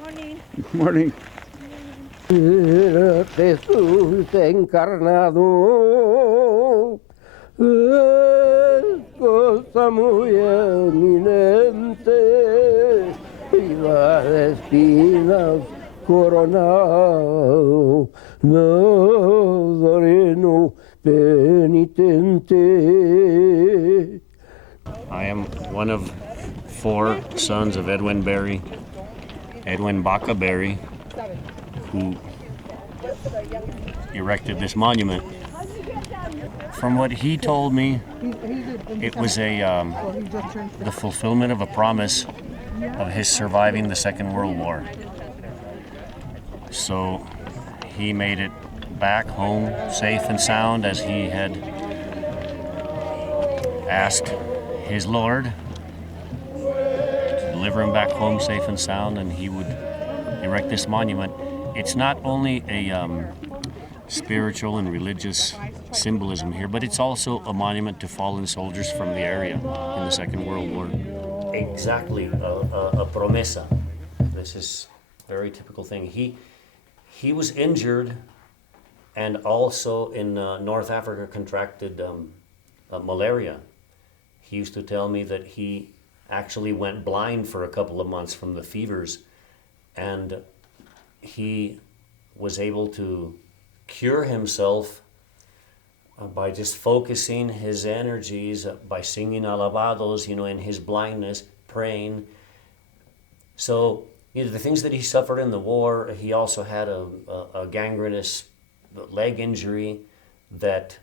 Morning. Morning. Jesús encarnado es cosa muy eminente, iba de espinas coronado, Nazareno penitente. I am one of 4 sons of Edwin Berry, Edwin Baca Berry, who erected this monument. From what he told me, it was the fulfillment of a promise of his surviving the Second World War. So he made it back home safe and sound as he had asked his Lord to deliver him back home safe and sound, and he would erect this monument. It's not only a spiritual and religious symbolism here, but it's also a monument to fallen soldiers from the area in the Second World War. Exactly, a promesa. This is a very typical thing. He was injured and also in North Africa contracted malaria. He used to tell me that he actually went blind for a couple of months from the fevers, and he was able to cure himself by just focusing his energies, by singing alabados, in his blindness, praying. So, the things that he suffered in the war, he also had a gangrenous leg injury that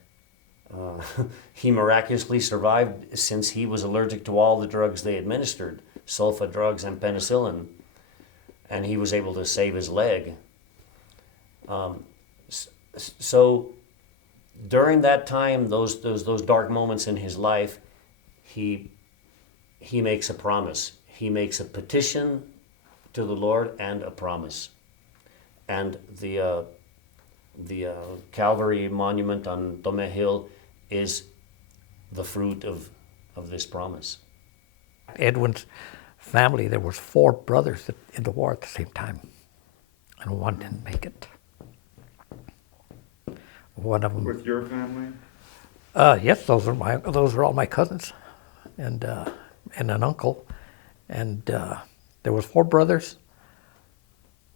he miraculously survived, since he was allergic to all the drugs they administered, sulfa drugs and penicillin, and he was able to save his leg. So during that time, those dark moments in his life, he makes a promise. He makes a petition to the Lord and a promise. And the Calvary monument on Tomé Hill is the fruit of this promise. Edwin's family, there was 4 brothers in the war at the same time, and one didn't make it. One of them. With your family? Yes, those are all my cousins, and an uncle, and there was 4 brothers,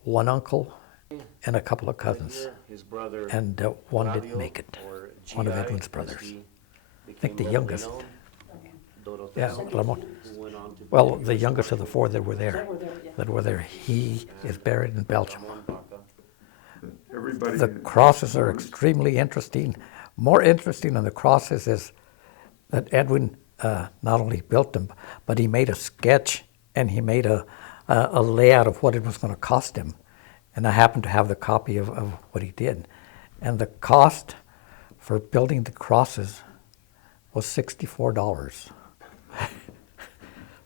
one uncle, and a couple of cousins, His brother, and one didn't make it. One of Edwin's brothers. I think the youngest. Yeah, well, the youngest of the 4 that were there. He is buried in Belgium. The crosses are extremely interesting. More interesting than the crosses is that Edwin not only built them, but he made a sketch and he made a layout of what it was going to cost him. And I happen to have the copy of what he did. And the cost for building the crosses was $64.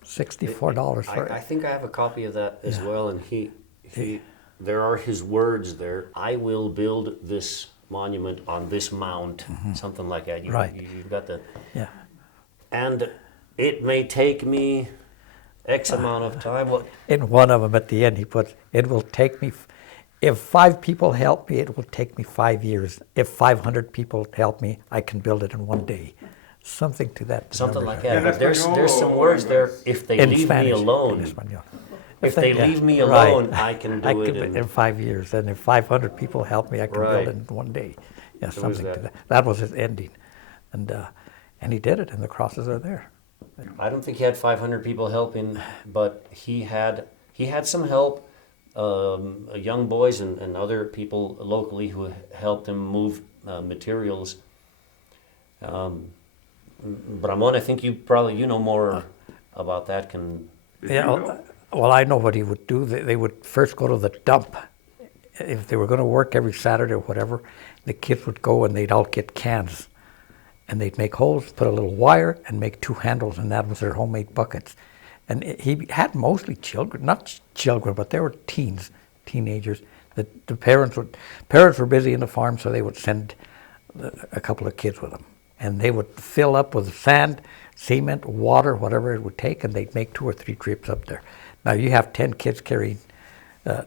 $64 for I think I have a copy of that as well, and he there are his words there. I will build this monument on this mount, something like that. You've got the... Yeah. And it may take me X amount of time. In one of them at the end he puts, it will take me, if 5 people help me, it will take me 5 years. If 500 people help me, I can build it in 1 day. Something to that. Something like that. But there's some words there, if they leave me alone. If they leave me alone, I can do it in 5 years. And if 500 people help me, I can build it in 1 day. Yeah, something to that. That was his ending. And he did it, and the crosses are there. I don't think he had 500 people helping, but he had some help, young boys and other people locally who helped him move materials. Bramon, I think you know more about that. Well, I know what he would do. They would first go to the dump. If they were going to work every Saturday or whatever, the kids would go and they'd all get cans. And they'd make holes, put a little wire, and make 2 handles, and that was their homemade buckets. And he had mostly children, not children, but they were teenagers. The parents were busy in the farm, so they would send a couple of kids with them. And they would fill up with sand, cement, water, whatever it would take, and they'd make 2 or 3 trips up there. Now you have 10 kids carrying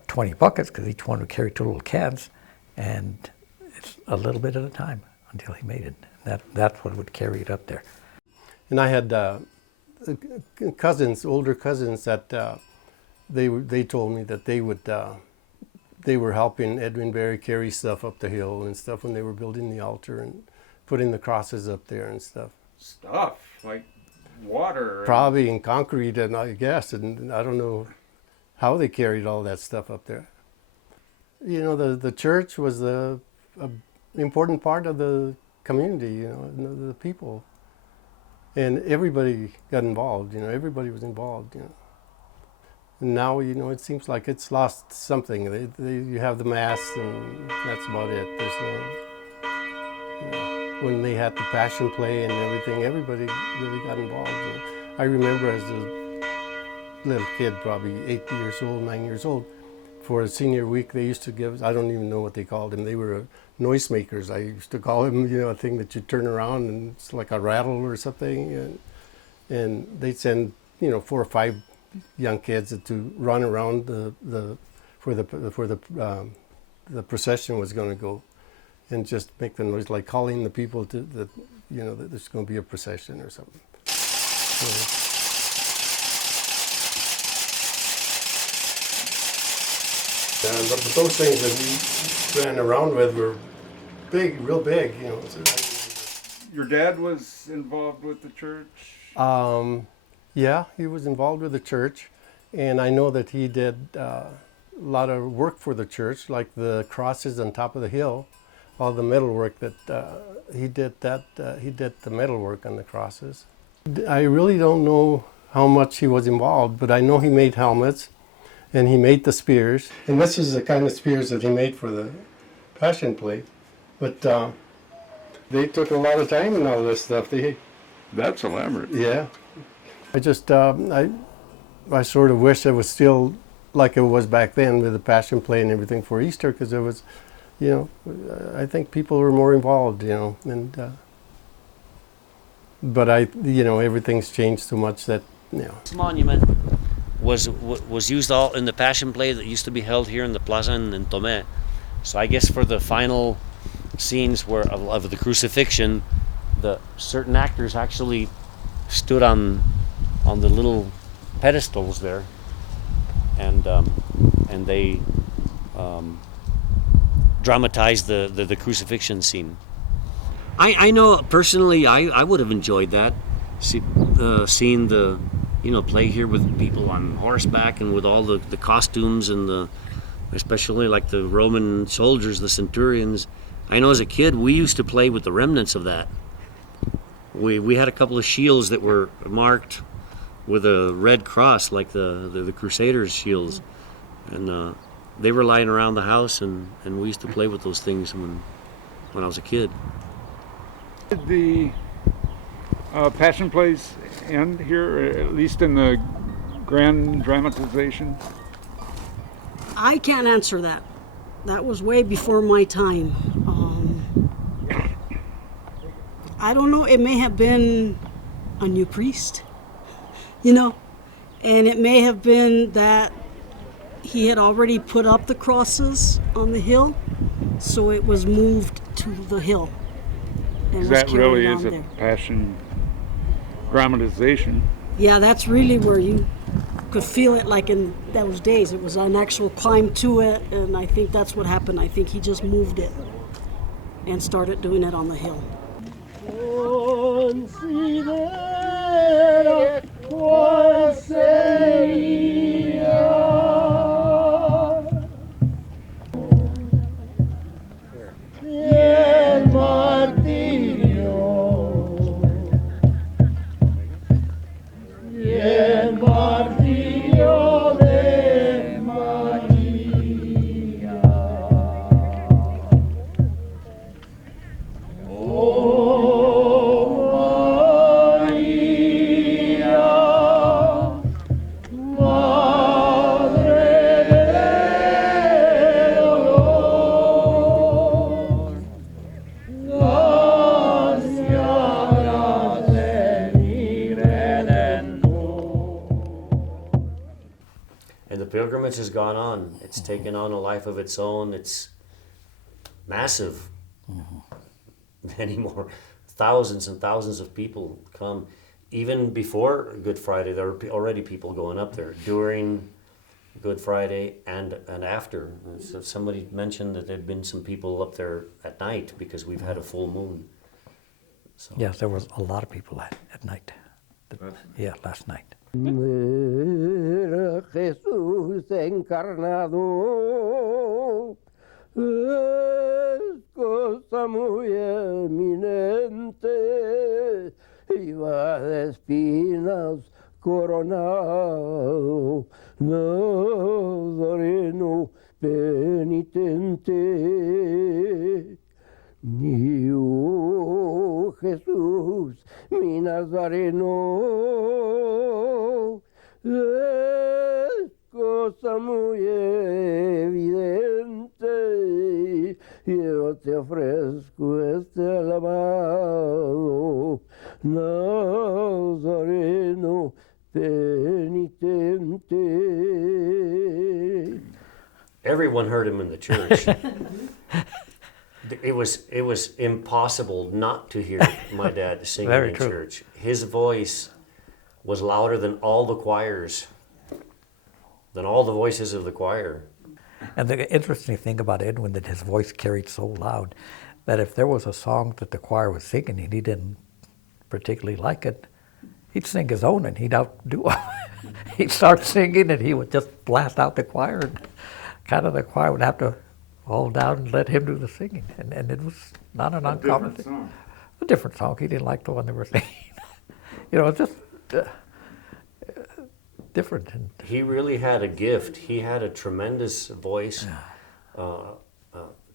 20 buckets because each one would carry 2 little cans, and it's a little bit at a time until he made it. That's what would carry it up there. And I had cousins, older cousins, that they told me that they were helping Edwin Berry carry stuff up the hill and stuff when they were building the altar and putting the crosses up there and stuff. Stuff like water. Probably in concrete, and I guess, and I don't know how they carried all that stuff up there. You know, the church was a important part of the community, you know, and the people. And everybody got involved, you know, everybody was involved, you know. And now, you know, it seems like it's lost something. You have the mass, and that's about it. There's no, you know, when they had the passion play and everything, everybody really got involved. You know. I remember as a little kid, probably 8 years old, 9 years old, for a senior week, they used to give, I don't even know what they called them. They were noisemakers. I used to call them, you know, a thing that you turn around and it's like a rattle or something. And they'd send, you know, 4 or 5 young kids to run around where the procession was going to go, and just make the noise, like calling the people to that, you know, that there's going to be a procession or something. But those things that we ran around with were big, real big, you know. Your dad was involved with the church? Yeah, he was involved with the church, and I know that he did a lot of work for the church, like the crosses on top of the hill, all the metal work that he did. He did the metal work on the crosses. I really don't know how much he was involved, but I know he made helmets, and he made the spears. And this is the kind of spears that he made for the Passion Play, but they took a lot of time in all this stuff. That's elaborate. Yeah. I just, I sort of wish it was still like it was back then with the Passion Play and everything for Easter, because it was, you know, I think people were more involved, you know, and, but you know, everything's changed so much that, you know. This monument was used all in the Passion Play that used to be held here in the plaza in Tomé. So I guess for the final scenes of the crucifixion, the certain actors actually stood on the little pedestals there, and they dramatized the crucifixion scene. I know personally I would have enjoyed that, seeing the, you know, play here with people on horseback and with all the costumes and especially like the Roman soldiers, the centurions. I know as a kid we used to play with the remnants of that. We had a couple of shields that were marked with a red cross, like the Crusaders' shields, and they were lying around the house, and we used to play with those things when I was a kid. Did the Passion Plays end here, at least in the grand dramatization? I can't answer that. That was way before my time. I don't know, it may have been a new priest, you know, and it may have been that he had already put up the crosses on the hill, so it was moved to the hill. And That really was is a there. Passion dramatization. Yeah, that's really where you could feel it, like in those days. It was an actual climb to it, and I think that's what happened. I think he just moved it and started doing it on the hill. Considera qual sería el martirio, el martirio de María. Oh, María. pilgrimage has gone on. It's taken on a life of its own. It's massive. Many more, thousands and thousands of people come. Even before Good Friday, there were already people going up there. During Good Friday and after. So somebody mentioned that there'd been some people up there at night because we've had a full moon. So. Yes, there was a lot of people at night. Yeah, last night. Jesús encarnado es cosa muy eminente, iba de espinas coronado, Nazareno penitente. Mi Jesús, mi Nazareno, es cosa muy evidente. Yo te ofrezco este alabado, Nazareno penitente. Everyone heard him in the church. It was impossible not to hear my dad singing Very in true. church. His voice was louder than all the choirs, than all the voices of the choir. And the interesting thing about Edwin, that his voice carried so loud, that if there was a song that the choir was singing and he didn't particularly like it, he'd sing his own and he'd outdo it. He'd start singing and he would just blast out the choir, and kind of the choir would have to fall down and let him do the singing. And it was not an uncommon thing. Song. A different song. He didn't like the one they were singing. It's just different. And He really had a gift. He had a tremendous voice,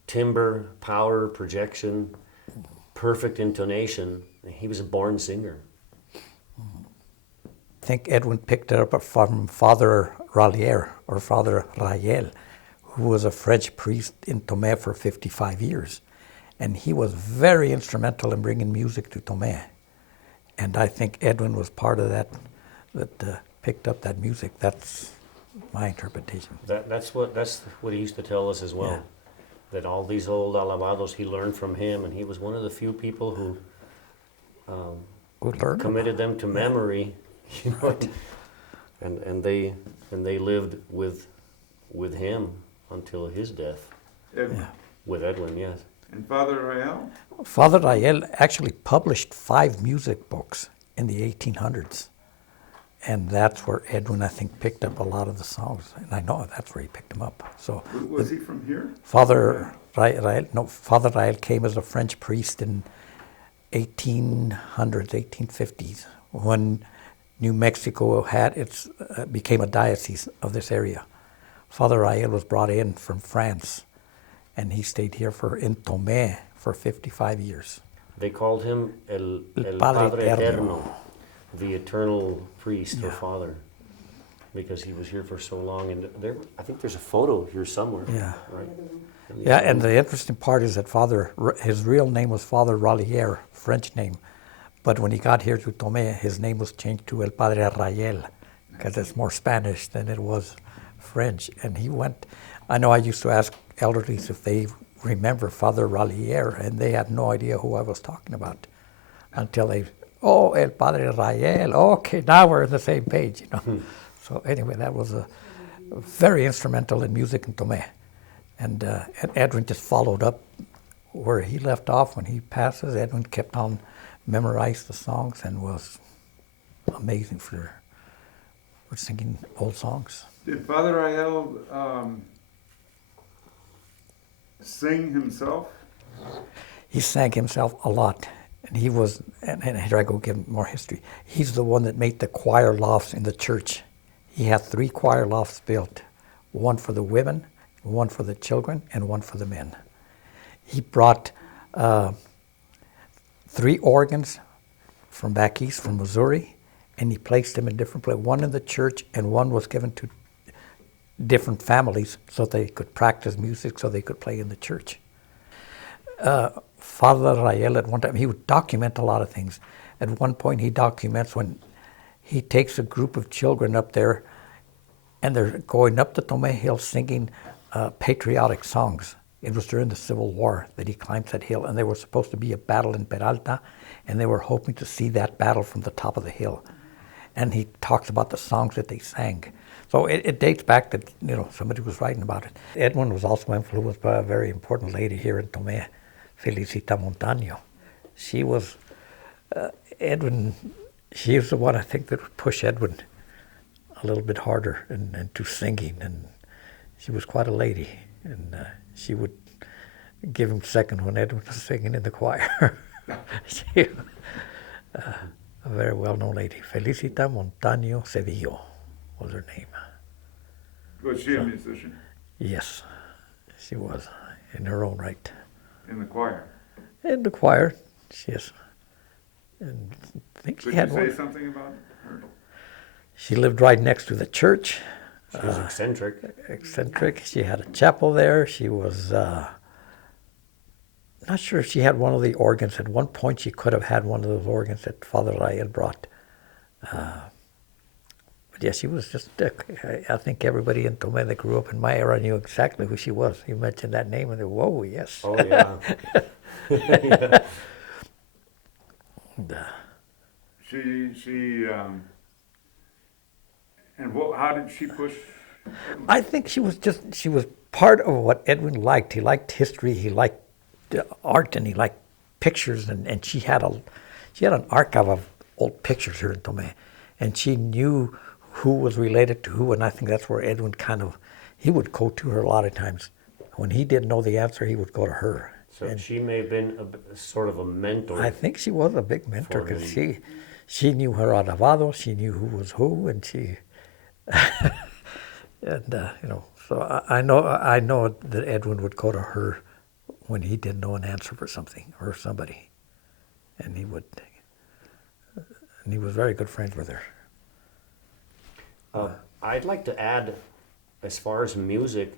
timbre, power, projection, perfect intonation. He was a born singer. I think Edwin picked it up from Father Rallier, or Father Rael, who was a French priest in Tomé for 55 years. And he was very instrumental in bringing music to Tomé. And I think Edwin was part of that picked up that music. That's my interpretation. That's what he used to tell us as well. Yeah. That all these old alabados he learned from him, and he was one of the few people who Good learner. committed them to memory, and they lived with him until his death. Edwin. Yeah. With Edwin, yes. And Father Rael? Father Rael actually published 5 music books in the 1800s. And that's where Edwin, I think, picked up a lot of the songs. And I know that's where he picked them up. So Was he from here? Father Rael came as a French priest in 1800s, 1850s, when New Mexico became a diocese of this area. Father Rael was brought in from France, and he stayed here in Tomé for 55 years. They called him El Padre Padre Eterno. Eterno, the eternal priest or father, because he was here for so long. And I think there's a photo here somewhere. Yeah. Right? Yeah, and the interesting part is that his real name was Father Rallier, French name. But when he got here to Tomé, his name was changed to El Padre Rael, because it's more Spanish than it was French. And he went, I know I used to ask elderlies if they remember Father Rallier, and they had no idea who I was talking about until El Padre Rael, okay, now we're on the same page, So anyway, that was very instrumental in music in Tomé. And Edwin just followed up where he left off when he passes. Edwin kept on memorized the songs and was amazing for singing old songs. Did Father Rael sing himself? He sang himself a lot. And he was, and here I go give more history. He's the one that made the choir lofts in the church. He had 3 choir lofts built, one for the women, one for the children, and one for the men. He brought 3 organs from back east, from Missouri, and he placed them in different places. One in the church, and one was given to different families so they could practice music, so they could play in the church. Father Rael, at one time, he would document a lot of things. At one point, he documents when he takes a group of children up there and they're going up the Tomé Hill singing patriotic songs. It was during the Civil War that he climbed that hill, and there was supposed to be a battle in Peralta, and they were hoping to see that battle from the top of the hill. And he talks about the songs that they sang. So it dates back that, somebody was writing about it. Edwin was also influenced by a very important lady here in Tomé, Felicita Montaño. She was, Edwin, she was the one I think that would push Edwin a little bit harder into singing, and she was quite a lady, and she would give him second when Edwin was singing in the choir. She, a very well-known lady, Felicita Montaño Cedillo was her name. Was she a musician? Yes, she was, in her own right. In the choir? In the choir, yes. And I think she had Could you one. say something about her? She lived right next to the church. She was eccentric. Eccentric. She had a chapel there. She was not sure if she had one of the organs. At one point, she could have had one of those organs that Father Rael brought. But yeah, she was just, I think everybody in Tomé that grew up in my era knew exactly who she was. You mentioned that name and they, whoa, yes. Oh, yeah. And, and how did she push? I think she was part of what Edwin liked. He liked history, he liked art, and he liked pictures, and she had an archive of old pictures here in Tomé, and she knew who was related to who, and I think that's where Edwin he would go to her a lot of times. When he didn't know the answer, he would go to her. So and she may have been sort of a mentor. I think she was a big mentor because she knew her alabados, she knew who was who, and she, and so I know that Edwin would go to her when he didn't know an answer for something or somebody, and he was very good friends with her. I'd like to add, as far as music,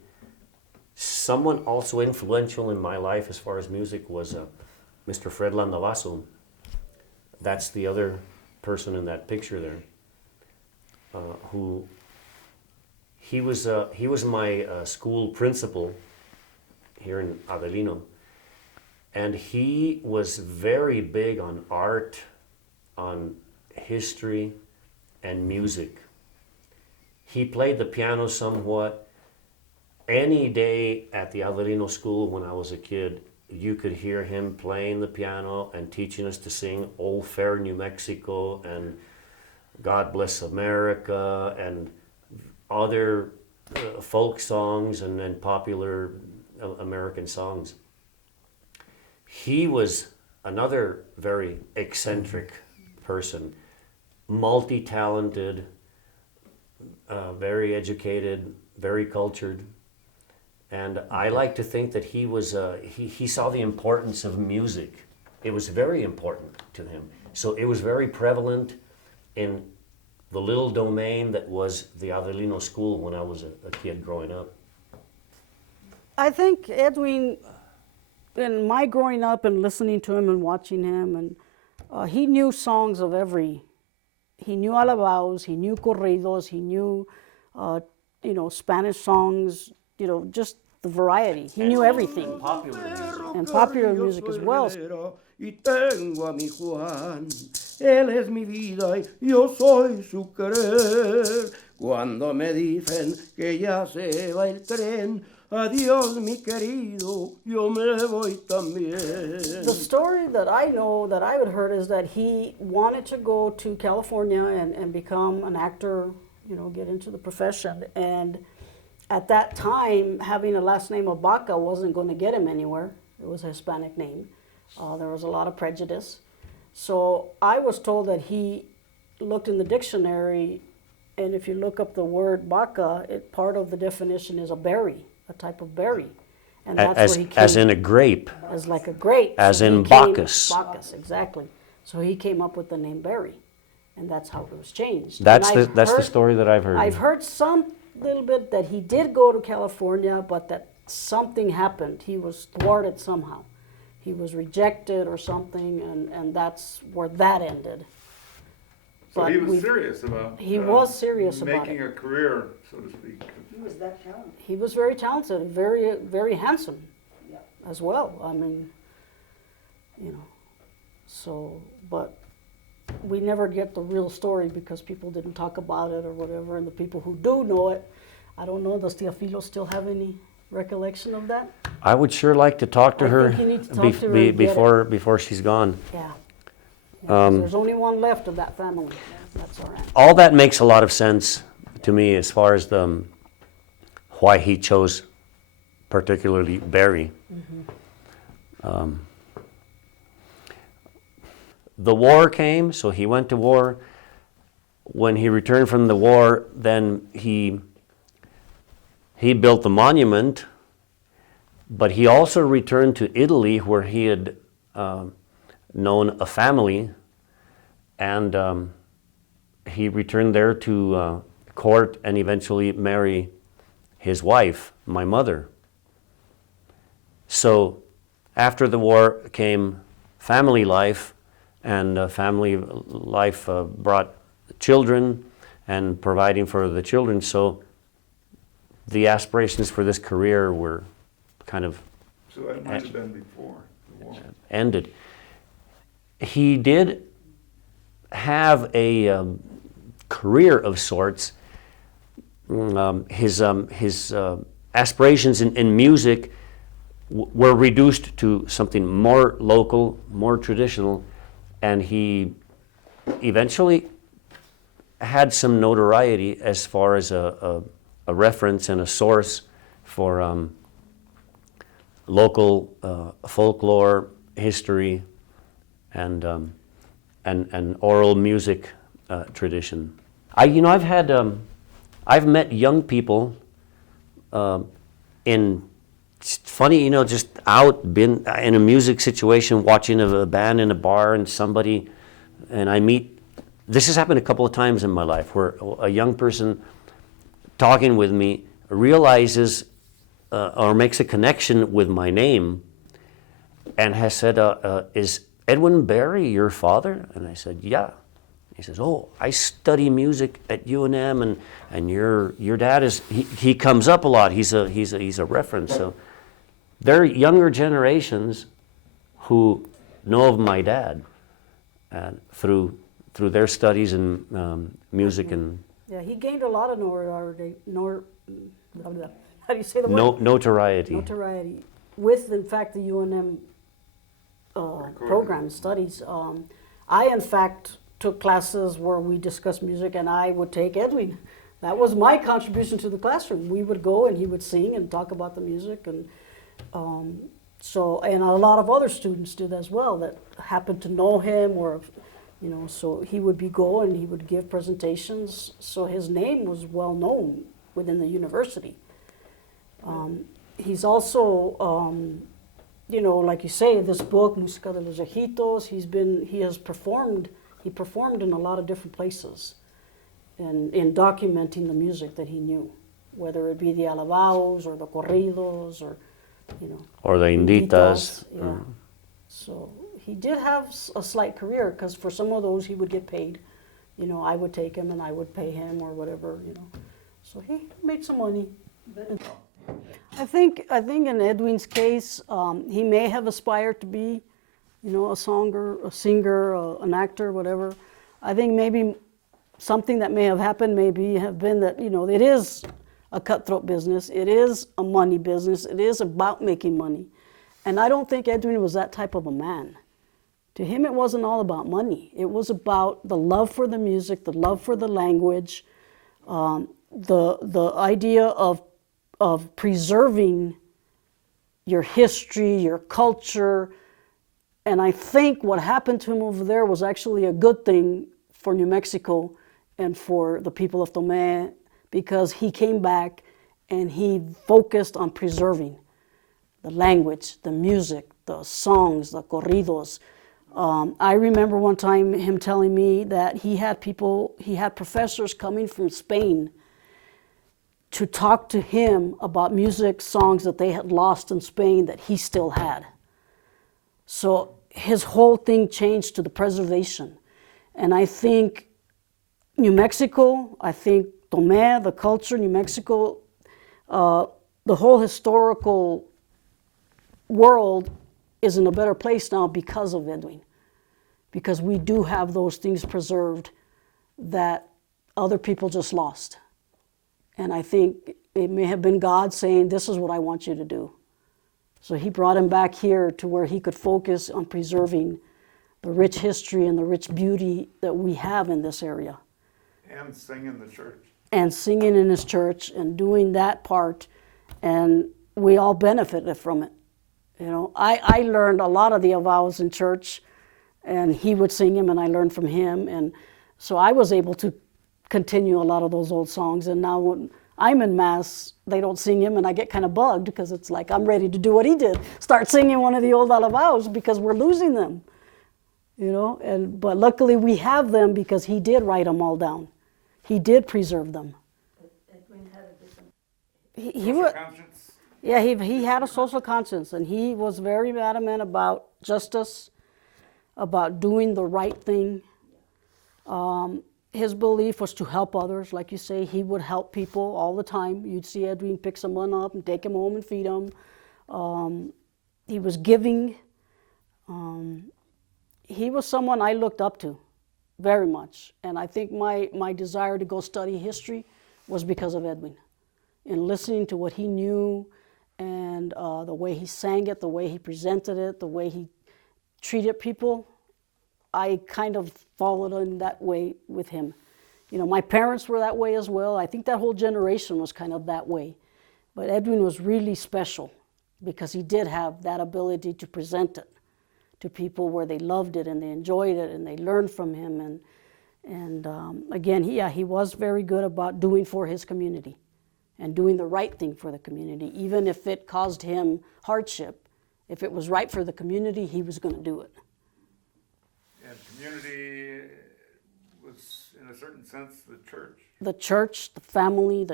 someone also influential in my life as far as music was Mr. Fred Landavaso. That's the other person in that picture there. He was my school principal here in Adelino, and he was very big on art, on history, and music. He played the piano somewhat. Any day at the Adelino school when I was a kid, you could hear him playing the piano and teaching us to sing Old Fair New Mexico and God Bless America and other folk songs and then popular American songs. He was another very eccentric person, multi-talented, very educated, very cultured. And I like to think that he was he saw the importance of music. It was very important to him. So it was very prevalent in the little domain that was the Adelino school when I was a kid growing up. I think Edwin, in my growing up and listening to him and watching him, and he knew songs of he knew alabados, he knew corridos, he knew, Spanish songs, just the variety. He knew everything. Popular music. And popular music as well. Y tengo a mi Juan, él es mi vida y yo soy su querer. Cuando me dicen que ya se va el tren, adiós mi querido, yo me voy también. The story that I know that I had heard is that he wanted to go to California and become an actor, get into the profession. And at that time, having a last name of Baca wasn't going to get him anywhere. It was a Hispanic name. There was a lot of prejudice. So I was told that he looked in the dictionary, and if you look up the word Baca, part of the definition is a berry, a type of berry. And that's where he came. As in a grape. As like a grape. As So in he came- Bacchus. Bacchus, exactly. So he came up with the name Berry, and that's how it was changed. That's And the I've story that I've heard. I've heard some little bit that he did go to California, but that something happened. He was thwarted somehow. He was rejected or something, and that's where that ended. So but he was we- serious about. He was serious about making it. a career, so to speak. He was very talented, very, very handsome as well. I mean, you know, so, but we never get the real story because people didn't talk about it or whatever, and the people who do know it, I don't know, does Teofilo still have any recollection of that? I would sure like to talk to I her, think you need to talk to her and get before she's gone. Yeah. Yeah, 'cause there's only one left of that family. That's all right. All that makes a lot of sense to me as far as the why he chose particularly Berry. The war came, so he went to war. When he returned from the war, then he built the monument, but he also returned to Italy where he had known a family, and he returned there to court and eventually marry his wife, my mother. So after the war came family life, and family life brought children and providing for the children. So the aspirations for this career were kind of So that might have been before the war. ended. He did have a career of sorts. His aspirations in music were reduced to something more local, more traditional, and he eventually had some notoriety as far as a reference and a source for local folklore, history, and oral music tradition. I've met young people in funny, just out, been in a music situation, watching a band in a bar, and I meet. This has happened a couple of times in my life where a young person talking with me realizes or makes a connection with my name and has said, "Is Edwin Berry your father?" And I said, "Yeah." He says, "Oh, I study music at UNM, and your dad is he comes up a lot. He's a reference." So there are younger generations who know of my dad through their studies in music and Yeah, he gained a lot of notoriety. How do you say the word? notoriety. Notoriety with, in fact, the UNM program studies. I, in fact, took classes where we discussed music, and I would take Edwin. That was my contribution to the classroom. We would go and he would sing and talk about the music, and and a lot of other students did as well that happened to know him, or so he would go and he would give presentations. So his name was well known within the university. He's also, like you say, this book, Música de los Viejitos, he performed in a lot of different places in documenting the music that he knew, whether it be the alabados or the corridos or the inditas. Yeah. So he did have a slight career, because for some of those he would get paid. I would take him and I would pay him or whatever. So he made some money. I think in Edwin's case, he may have aspired to be, a singer, an actor, whatever. I think maybe something that may have happened have been that, it is a cutthroat business. It is a money business. It is about making money. And I don't think Edwin was that type of a man. To him, it wasn't all about money. It was about the love for the music, the love for the language, the idea of preserving your history, your culture. And I think what happened to him over there was actually a good thing for New Mexico and for the people of Tomé, because he came back and he focused on preserving the language, the music, the songs, the corridos. I remember one time him telling me that he had professors coming from Spain to talk to him about music, songs that they had lost in Spain that he still had. So his whole thing changed to the preservation. And I think New Mexico, I think Tomé, the culture, New Mexico, the whole historical world is in a better place now because of Edwin. Because we do have those things preserved that other people just lost. And I think it may have been God saying, this is what I want you to do. So he brought him back here to where he could focus on preserving the rich history and the rich beauty that we have in this area. And sing in the church. And singing in his church and doing that part, and we all benefited from it. You know, I learned a lot of the avows in church, and he would sing them, and I learned from him, and so I was able to continue a lot of those old songs. And now when I'm in Mass, they don't sing him, and I get kind of bugged because it's like I'm ready to do what he did, start singing one of the old alabados because we're losing them, you know. But luckily we have them because he did write them all down. He did preserve them. Edwin had a different. He would. Conscience. Yeah, he had a social conscience, and he was very adamant about justice, about doing the right thing. His belief was to help others. Like you say, he would help people all the time. You'd see Edwin pick someone up and take him home and feed him. He was giving. He was someone I looked up to very much. And I think my desire to go study history was because of Edwin. And listening to what he knew, and the way he sang it, the way he presented it, the way he treated people, I kind of followed in that way with him. You know, my parents were that way as well. I think that whole generation was kind of that way. But Edwin was really special because he did have that ability to present it to people where they loved it and they enjoyed it and they learned from him. And again, he was very good about doing for his community and doing the right thing for the community, even if it caused him hardship. If it was right for the community, he was going to do it. And community was, in a certain sense, the church. The church, the family,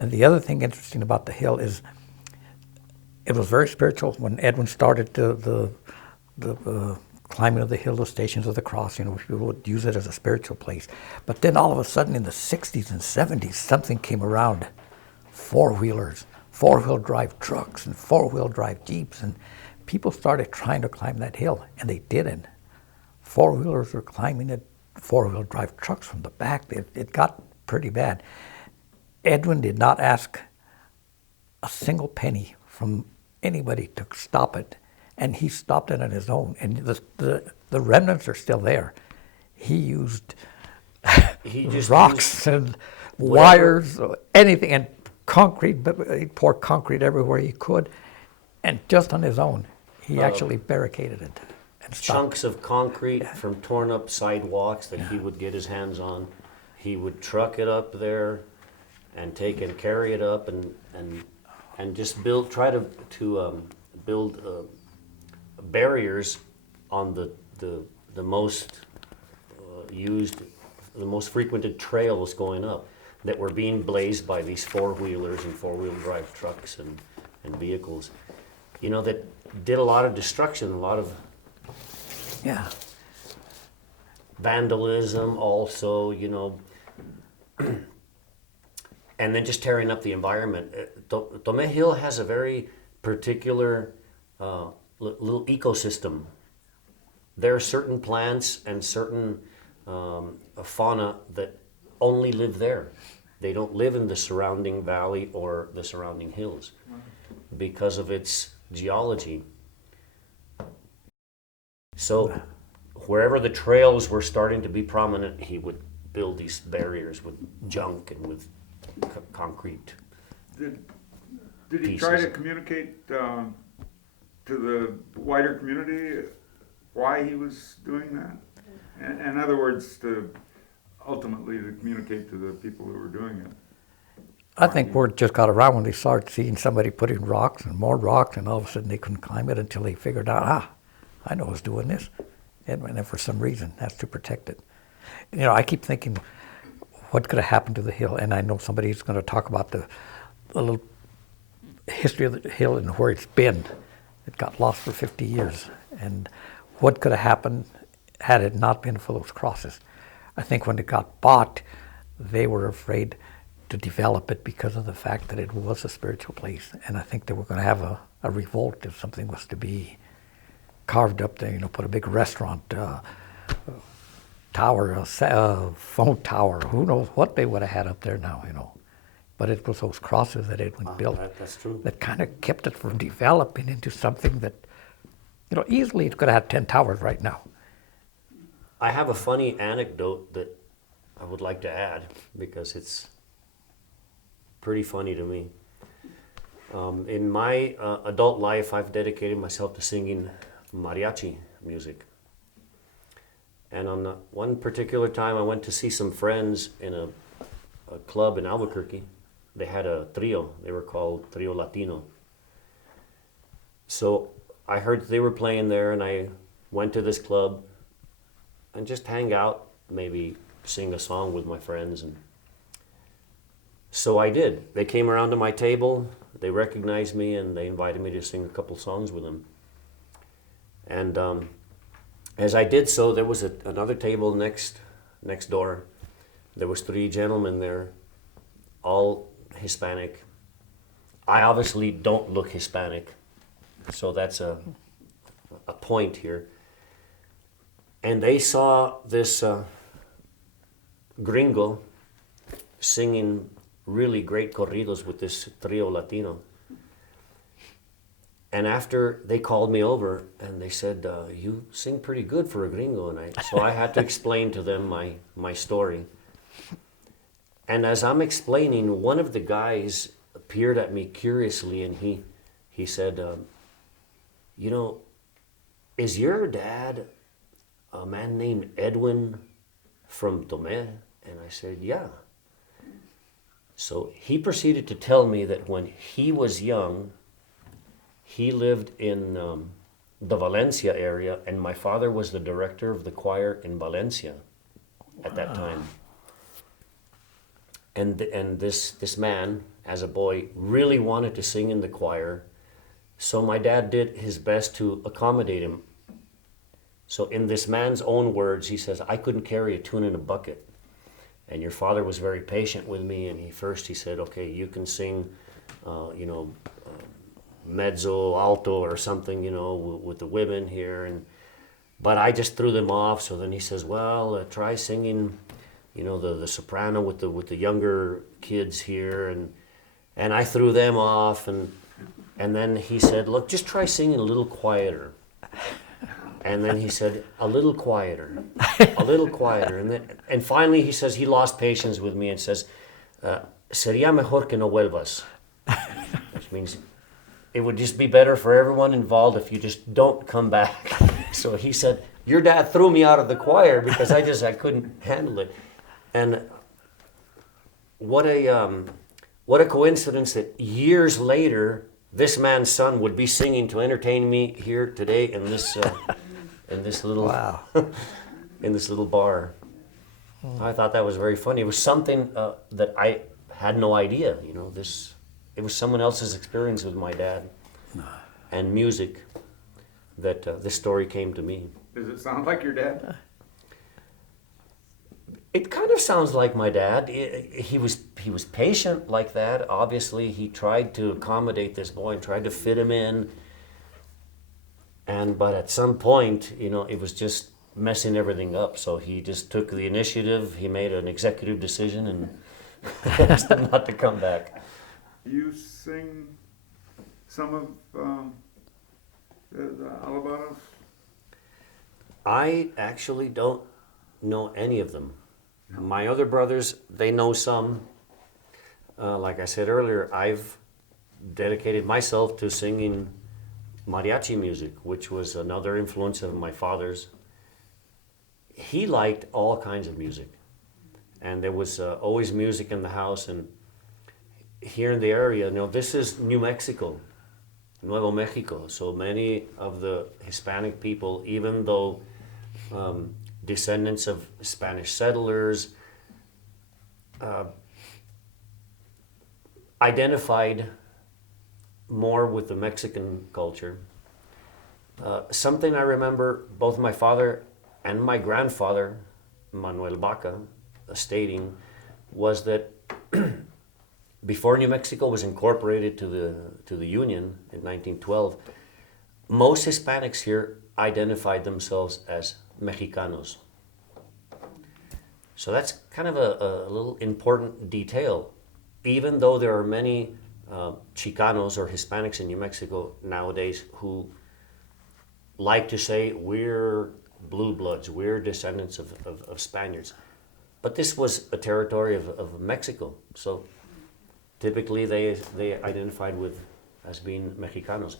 And the other thing interesting about the hill is it was very spiritual when Edwin started the climbing of the hill, the Stations of the Cross. You know, people would use it as a spiritual place. But then all of a sudden in the 60s and 70s, something came around. Four-wheelers, four-wheel drive trucks, and four-wheel drive Jeeps, and people started trying to climb that hill, and they didn't. Four-wheelers were climbing it, four-wheel drive trucks from the back. It got pretty bad. Edwin did not ask a single penny from anybody to stop it, and he stopped it on his own, and the remnants are still there. He used rocks and wires, anything, and concrete, but he poured concrete everywhere he could, and just on his own, he actually barricaded it and stopped. Chunks of concrete from torn up sidewalks that he would get his hands on. He would truck it up there and take and carry it up and just try to build barriers on the most used, the most frequented trails going up that were being blazed by these four-wheelers and four-wheel drive trucks and vehicles, you know, that did a lot of destruction, a lot of vandalism also, you know, and then just tearing up the environment. Tomé Hill has a very particular little ecosystem. There are certain plants and certain fauna that only live there. They don't live in the surrounding valley or the surrounding hills because of its geology. So wherever the trails were starting to be prominent, he would build these barriers with junk and with concrete. Did he try to communicate to the wider community why he was doing that? In other words, ultimately to communicate to the people who were doing it. I think word just got around when they started seeing somebody putting rocks, and all of a sudden they couldn't climb it until they figured out, I know who's doing this. And for some reason, that's to protect it. You know, I keep thinking, what could have happened to the hill? And I know somebody's going to talk about the little history of the hill and where it's been. It got lost for 50 years. And what could have happened had it not been for those crosses? I think when it got bought, they were afraid to develop it because of the fact that it was a spiritual place. And I think they were going to have a revolt if something was to be carved up there, put a big restaurant, tower, a phone tower, who knows what they would have had up there now, But it was those crosses that Edwin built That's true. that kind of kept it from developing into something that, easily it could have had 10 towers right now. I have a funny anecdote that I would like to add because it's pretty funny to me. In my adult life, I've dedicated myself to singing mariachi music. And on one particular time, I went to see some friends in a club in Albuquerque. They had a trio. They were called Trio Latino. So I heard they were playing there, and I went to this club and just hang out, maybe sing a song with my friends. And so I did. They came around to my table, they recognized me, and they invited me to sing a couple songs with them. And as I did so, there was another table next door. There was 3 gentlemen there, all Hispanic. I obviously don't look Hispanic, so that's a point here. And they saw this gringo singing really great corridos with this trio Latino. And after they called me over and they said, you sing pretty good for a gringo. And so I had to explain to them my story. And as I'm explaining, one of the guys peered at me curiously and he said, is your dad a man named Edwin from Tomé? And I said, yeah. So he proceeded to tell me that when he was young, he lived in the Valencia area, and my father was the director of the choir in Valencia at that time. And this man, as a boy, really wanted to sing in the choir, so my dad did his best to accommodate him. So in this man's own words, he says, I couldn't carry a tune in a bucket. And your father was very patient with me, and he said, okay, you can sing, mezzo, alto, or something, with the women here. But I just threw them off. So then he says, well, try singing, the soprano with the younger kids here. And I threw them off. And then he said, look, just try singing a little quieter. And then he said, a little quieter, a little quieter. And finally he says, he lost patience with me and says, sería mejor que no vuelvas. Which means it would just be better for everyone involved if you just don't come back. So he said, your dad threw me out of the choir because I couldn't handle it. And what a coincidence that years later, this man's son would be singing to entertain me here today in this little Wow. in this little bar. I thought that was very funny. It was something that I had no idea. It was someone else's experience with my dad and music that this story came to me. Does it sound like your dad? It kind of sounds like my dad. He was patient like that. Obviously, he tried to accommodate this boy and tried to fit him in. But at some point, it was just messing everything up. So he just took the initiative. He made an executive decision and asked him not to come back. You sing some of the alabados? I actually don't know any of them. My other brothers, they know some. Like I said earlier, I've dedicated myself to singing mariachi music, which was another influence of my father's. He liked all kinds of music. And there was always music in the house. And here in the area, this is New Mexico, Nuevo Mexico. So many of the Hispanic people, even though descendants of Spanish settlers, identified more with the Mexican culture. Something I remember both my father and my grandfather Manuel Baca, stating, was that before New Mexico was incorporated to the Union in 1912, most Hispanics here identified themselves as Mexicanos. So that's kind of a little important detail. Even though there are many Chicanos or Hispanics in New Mexico nowadays who like to say we're blue bloods, we're descendants of Spaniards. But this was a territory of Mexico. So typically they identified with as being Mexicanos.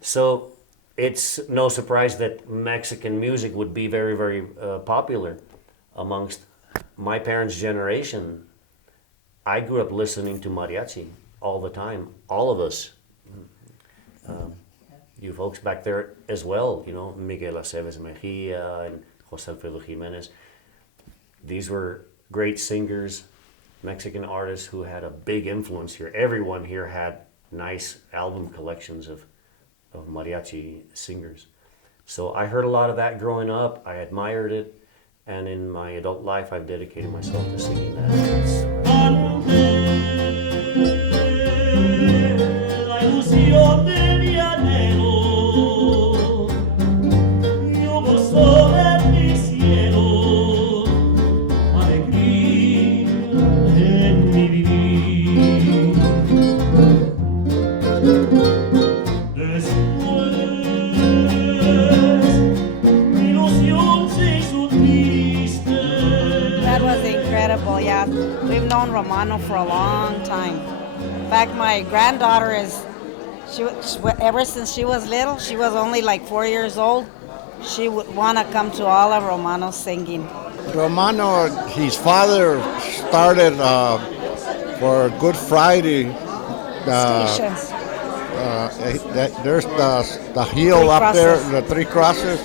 So it's no surprise that Mexican music would be very, very popular amongst my parents' generation. I grew up listening to mariachi all the time, all of us. You folks back there as well, you know, Miguel Aceves Mejia and Jose Alfredo Jimenez. These were great singers, Mexican artists who had a big influence here. Everyone here had nice album collections of mariachi singers. So I heard a lot of that growing up. I admired it. And in my adult life, I've dedicated myself to singing that. Yeah, we've known Romano for a long time. In fact, my granddaughter ever since she was little, she was only like 4 years old, she would want to come to all of Romano's singing. Romano, his father started for Good Friday. Stations. There's the hill up there, the three crosses.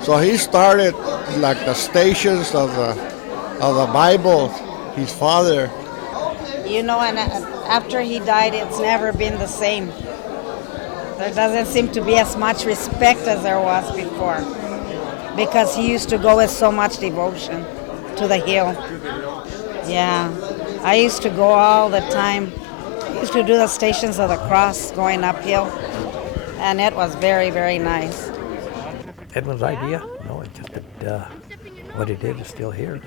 So he started like the stations of the Bible, his father. You know, and after he died, it's never been the same. There doesn't seem to be as much respect as there was before, because he used to go with so much devotion to the hill. Yeah, I used to go all the time. I used to do the Stations of the Cross going uphill, and it was very, very nice. Edwin's idea? No, it's just that what he did is still here.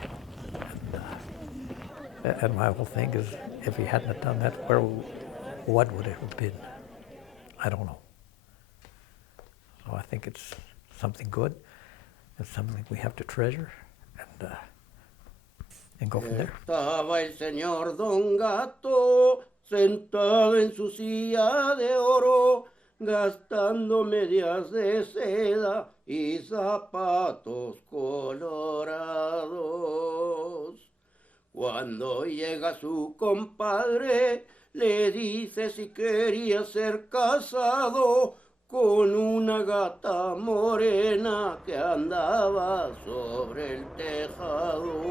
And my whole thing is, if he hadn't have done that, what would it have been? I don't know. So I think it's something good. It's something we have to treasure and go from there. Estaba el señor Don Gato sentado en su silla de oro, gastando medias de seda y zapatos colorados. Cuando llega su compadre, le dice si quería ser casado con una gata morena que andaba sobre el tejado.